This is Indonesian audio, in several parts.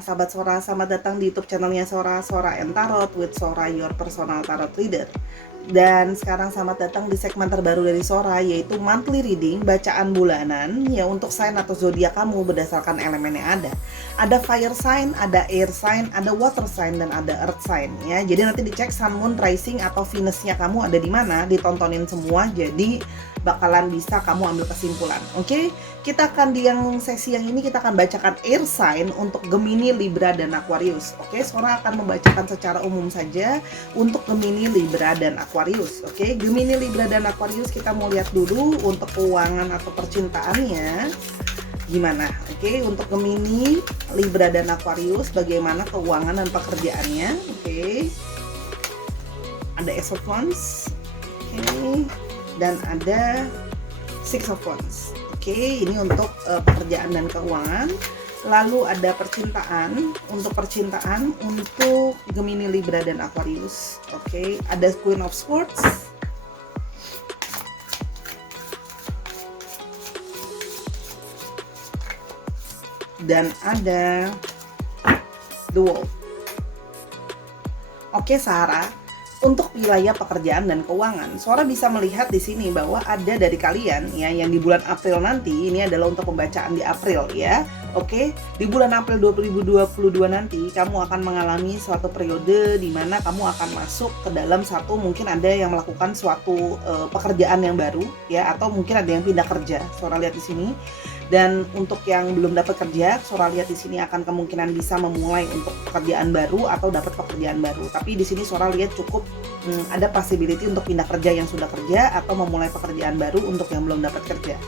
sahabat Sora, selamat datang di YouTube channelnya Sora, Sora and Tarot with Sora, your personal tarot reader. Dan sekarang selamat datang di segmen terbaru dari Sora, yaitu monthly reading, bacaan bulanan ya untuk sign atau zodiak kamu berdasarkan elemen yang ada. Ada fire sign, ada air sign, ada water sign, dan ada earth sign ya. Jadi nanti dicek sun, moon, rising atau Venusnya kamu ada di mana, ditontonin semua. Jadi bakalan bisa kamu ambil kesimpulan. Oke, kita akan di sesi yang ini kita akan bacakan air sign untuk Gemini, Libra, dan Aquarius. Oke, Sora akan membacakan secara umum saja untuk Gemini, Libra, dan Aquarius. Oke, Gemini, Libra, dan Aquarius kita mau lihat dulu untuk keuangan atau percintaannya gimana. Oke, untuk Gemini, Libra, dan Aquarius bagaimana keuangan dan pekerjaannya. Oke, ada Ace of Wands. Oke, dan ada Six of Wands. Oke, ini untuk pekerjaan dan keuangan. Lalu ada percintaan. Untuk percintaan untuk Gemini, Libra, dan Aquarius. Oke, ada Queen of Swords. Dan ada The Wolf. Oke, Sarah. Untuk wilayah pekerjaan dan keuangan, Sora bisa melihat di sini bahwa ada dari kalian ya yang di bulan April nanti, ini adalah untuk pembacaan di April ya. Oke, di bulan April 2022 nanti kamu akan mengalami suatu periode di mana kamu akan masuk ke dalam satu, mungkin ada yang melakukan suatu pekerjaan yang baru ya, atau mungkin ada yang pindah kerja. Sora lihat di sini. Dan untuk yang belum dapat kerja, Sora lihat di sini akan kemungkinan bisa memulai untuk pekerjaan baru atau dapat pekerjaan baru. Tapi di sini Sora lihat cukup ada possibility untuk pindah kerja yang sudah kerja atau memulai pekerjaan baru untuk yang belum dapat kerja.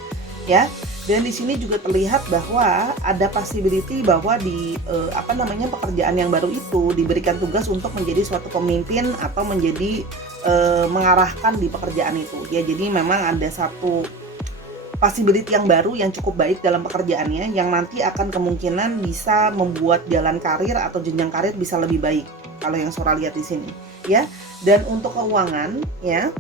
Ya. Dan di sini juga terlihat bahwa ada possibility bahwa di pekerjaan yang baru itu diberikan tugas untuk menjadi suatu pemimpin atau menjadi mengarahkan di pekerjaan itu. Ya, jadi memang ada satu possibility yang baru yang cukup baik dalam pekerjaannya yang nanti akan kemungkinan bisa membuat jalan karir atau jenjang karir bisa lebih baik kalau yang Sora lihat di sini ya. Dan untuk keuangan ya,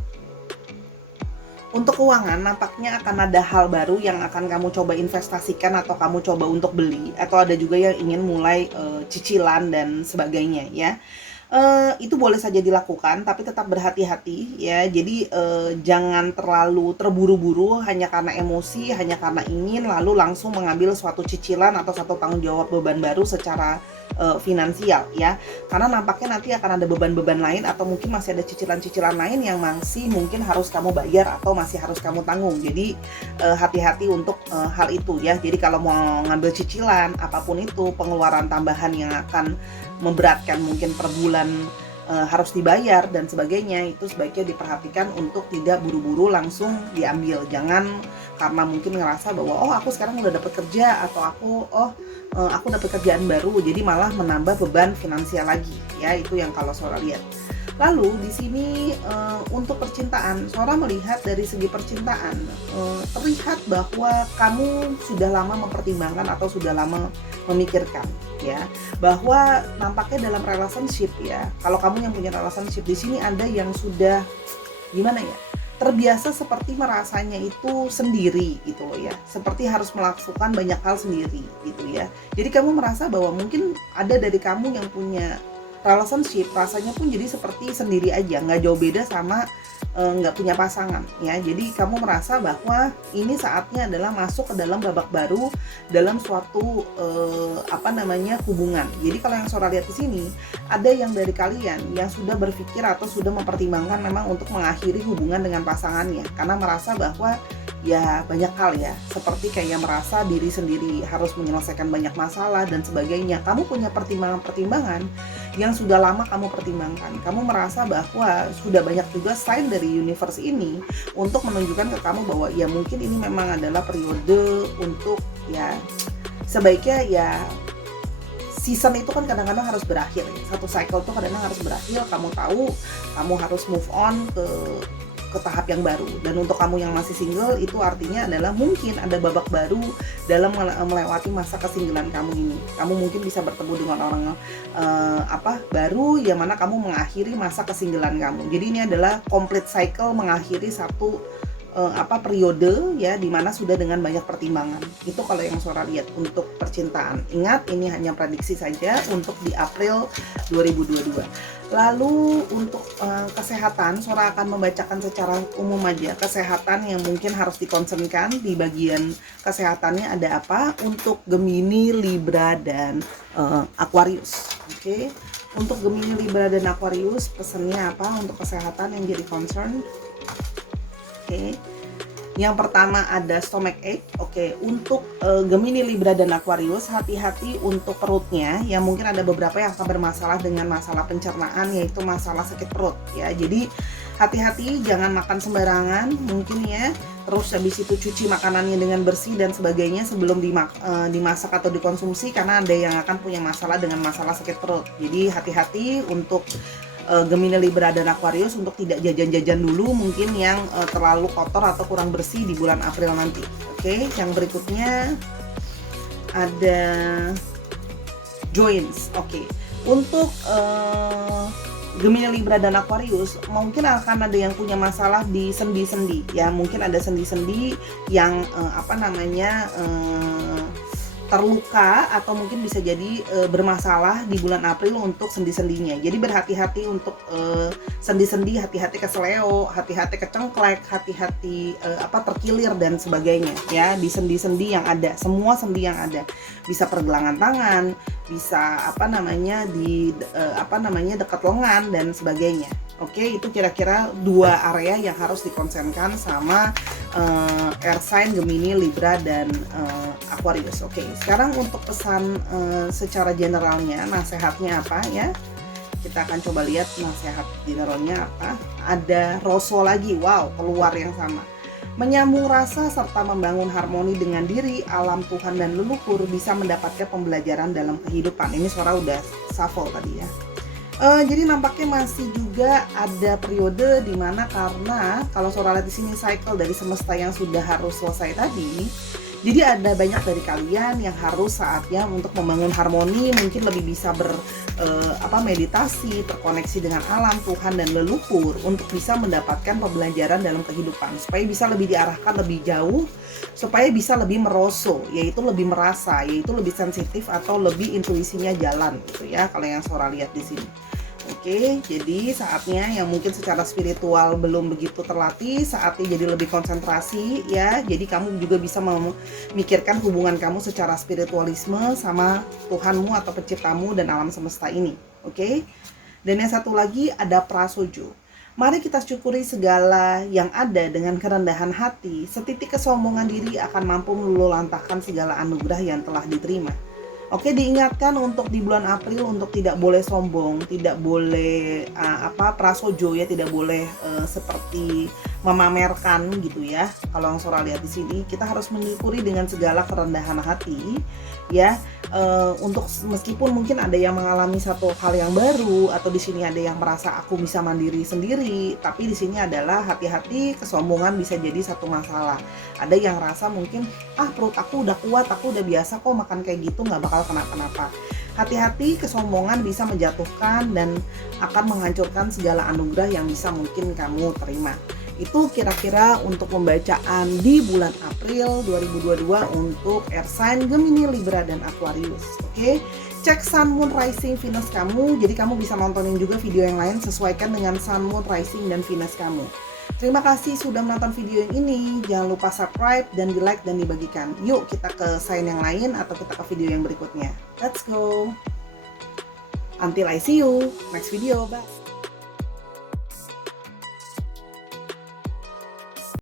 untuk keuangan nampaknya akan ada hal baru yang akan kamu coba investasikan atau kamu coba untuk beli, atau ada juga yang ingin mulai cicilan dan sebagainya ya. Itu boleh saja dilakukan, tapi tetap berhati-hati ya. Jadi jangan terlalu terburu-buru hanya karena emosi, hanya karena ingin lalu langsung mengambil suatu cicilan atau satu tanggung jawab beban baru secara finansial ya. Karena nampaknya nanti akan ada beban-beban lain atau mungkin masih ada cicilan-cicilan lain yang masih mungkin harus kamu bayar atau masih harus kamu tanggung. Jadi hati-hati untuk hal itu ya. Jadi kalau mau ngambil cicilan apapun itu, pengeluaran tambahan yang akan memberatkan mungkin per bulan harus dibayar dan sebagainya, itu sebaiknya diperhatikan untuk tidak buru-buru langsung diambil. Jangan karena mungkin ngerasa bahwa aku sekarang udah dapat kerja atau aku dapat kerjaan baru, jadi malah menambah beban finansial lagi ya. Itu yang kalau Sora lihat. Lalu di sini untuk percintaan, Sora melihat dari segi percintaan terlihat bahwa kamu sudah lama mempertimbangkan atau sudah lama memikirkan ya, bahwa nampaknya dalam relationship ya, kalau kamu yang punya relationship di sini ada yang sudah gimana ya, terbiasa seperti merasanya itu sendiri gitu loh ya, seperti harus melakukan banyak hal sendiri gitu ya. Jadi kamu merasa bahwa mungkin ada dari kamu yang punya relationship rasanya pun jadi seperti sendiri aja, nggak jauh beda sama nggak punya pasangan ya. Jadi kamu merasa bahwa ini saatnya adalah masuk ke dalam babak baru dalam suatu hubungan. Jadi kalau yang Sora lihat di sini ada yang dari kalian yang sudah berpikir atau sudah mempertimbangkan memang untuk mengakhiri hubungan dengan pasangannya karena merasa bahwa ya banyak hal ya, seperti kayak merasa diri sendiri harus menyelesaikan banyak masalah dan sebagainya. Kamu punya pertimbangan-pertimbangan yang sudah lama kamu pertimbangkan. Kamu merasa bahwa sudah banyak juga sign dari universe ini untuk menunjukkan ke kamu bahwa ya mungkin ini memang adalah periode untuk ya sebaiknya ya, season itu kan kadang-kadang harus berakhir ya. Satu cycle tuh kadang-kadang harus berakhir. Kamu tahu kamu harus move on ke tahap yang baru. Dan untuk kamu yang masih single, itu artinya adalah mungkin ada babak baru dalam melewati masa kesinggelan kamu ini. Kamu mungkin bisa bertemu dengan orang baru yang mana kamu mengakhiri masa kesinggelan kamu. Jadi ini adalah complete cycle mengakhiri satu periode ya di mana sudah dengan banyak pertimbangan. Itu kalau yang Sora lihat untuk percintaan. Ingat, ini hanya prediksi saja untuk di April 2022. Lalu untuk kesehatan, Sora akan membacakan secara umum aja kesehatan yang mungkin harus dikonsenkan. Di bagian kesehatannya ada apa untuk Gemini, Libra, dan Aquarius. Oke. Untuk Gemini, Libra, dan Aquarius, pesannya apa untuk kesehatan yang jadi concern? Oke. Yang pertama ada stomach ache. Oke, untuk Gemini, Libra, dan Aquarius, hati-hati untuk perutnya. Ya mungkin ada beberapa yang akan bermasalah dengan masalah pencernaan, yaitu masalah sakit perut ya. Jadi hati-hati, jangan makan sembarangan mungkin ya. Terus habis itu cuci makanannya dengan bersih dan sebagainya sebelum dimasak atau dikonsumsi, karena ada yang akan punya masalah dengan masalah sakit perut. Jadi hati-hati untuk Gemini, Libra, dan Aquarius untuk tidak jajan-jajan dulu mungkin yang terlalu kotor atau kurang bersih di bulan April nanti. Oke, yang berikutnya ada joints. Oke, untuk Gemini, Libra, dan Aquarius mungkin akan ada yang punya masalah di sendi-sendi ya, mungkin ada sendi-sendi yang terluka atau mungkin bisa jadi bermasalah di bulan April untuk sendi-sendinya. Jadi berhati-hati untuk sendi-sendi, hati-hati keseleo, hati-hati kecengklek, hati-hati terkilir dan sebagainya ya, di sendi-sendi yang ada, semua sendi yang ada. Bisa pergelangan tangan, bisa dekat lengan dan sebagainya. Oke, itu kira-kira 2 area yang harus dikonsenkan sama air sign Gemini, Libra, dan Aquarius. Oke, sekarang untuk pesan secara generalnya, nasihatnya apa ya? Kita akan coba lihat nasihat generalnya apa. Ada Rosso lagi, wow, keluar yang sama. Menyambung rasa serta membangun harmoni dengan diri, alam, Tuhan, dan leluhur bisa mendapatkan pembelajaran dalam kehidupan. Ini Sora udah shuffle tadi ya. Jadi nampaknya masih juga ada periode di mana, karena kalau Sora lihat di sini cycle dari semesta yang sudah harus selesai tadi. Jadi ada banyak dari kalian yang harus saatnya untuk membangun harmoni, mungkin lebih bisa meditasi, terkoneksi dengan alam, Tuhan, dan leluhur untuk bisa mendapatkan pembelajaran dalam kehidupan, supaya bisa lebih diarahkan lebih jauh, supaya bisa lebih meroso, yaitu lebih merasa, yaitu lebih sensitif atau lebih intuisinya jalan gitu ya, kalau yang Sora lihat di sini. Oke, jadi saatnya yang mungkin secara spiritual belum begitu terlatih, saatnya jadi lebih konsentrasi ya. Jadi kamu juga bisa memikirkan hubungan kamu secara spiritualisme sama Tuhanmu atau penciptamu dan alam semesta ini. Oke. Dan yang satu lagi ada prasojo. Mari kita syukuri segala yang ada dengan kerendahan hati. Setitik kesombongan diri akan mampu meluluhlantahkan segala anugerah yang telah diterima. Oke, diingatkan untuk di bulan April untuk tidak boleh sombong, tidak boleh prasojo ya, tidak boleh seperti memamerkan gitu ya. Kalau yang Sora lihat di sini, kita harus menyukuri dengan segala kerendahan hati ya. Untuk meskipun mungkin ada yang mengalami satu hal yang baru, atau di sini ada yang merasa aku bisa mandiri sendiri, tapi di sini adalah hati-hati, kesombongan bisa jadi satu masalah. Ada yang rasa mungkin perut aku udah kuat, aku udah biasa kok makan kayak gitu, nggak bakal kenapa-napa. Hati-hati, kesombongan bisa menjatuhkan dan akan menghancurkan segala anugerah yang bisa mungkin kamu terima. Itu kira-kira untuk pembacaan di bulan April 2022 untuk air sign Gemini, Libra, dan Aquarius. Oke, cek Sun, Moon, Rising, Venus kamu. Jadi kamu bisa nontonin juga video yang lain, sesuaikan dengan Sun, Moon, Rising, dan Venus kamu. Terima kasih sudah menonton video yang ini. Jangan lupa subscribe dan di like dan dibagikan. Yuk kita ke sign yang lain atau kita ke video yang berikutnya. Let's go. Until I see you next video. Bye.